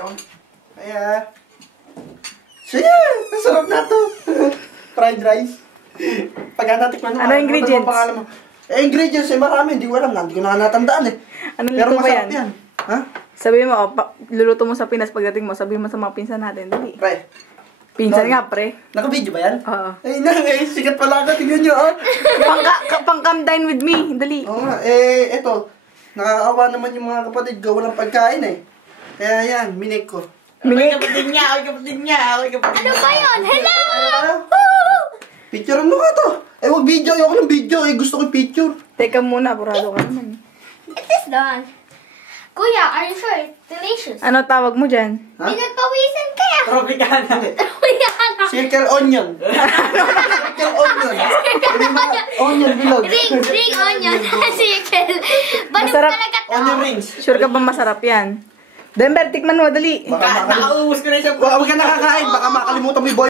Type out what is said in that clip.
Yun. Kaya... Sige! Masarap na to! Fried rice. Pagka natikman mo, ano ingredients? Mo. Ingredients marami. Hindi ko alam na. Hindi ko na natandaan Anong pero luto ba masarap yan? Ha? Sabihin mo, luluto mo sa Pinas pagdating mo, sabihin mo sa mga pinsan natin, dali. Pre. Pinsan nga, pre. Naka-video ba yan? Oo. Ay na, sikat pala ka. Tingnan nyo, oh. Pang-come dine with me, dali. Oo nga, eto. Nakakaawa naman yung mga kapatid ko. Walang pagkain eh. Kaya yan, minik ko. Minik? Ako kapatid niya. Ano ba yun? Hello! Picture mo ka to. Wag video. Ayoko ng video. Gusto ko picture. Teka muna, apurado ka naman. It is done. Kuya, are you sure it's delicious? Ano tawag mo dyan? Ha? Pinagpawisan kaya. Tropicana. Kuya, Circle onion. Circle onion. Onion bilog. ring onion. Circle. Balong Masarap. talaga to. Onion rings. Sure ka ba masarap yan? Denver, tikman mo, dali. Baka Nakaubos ko na siya. Huwag ka nakakain. Baka makalimutan mo yung boy.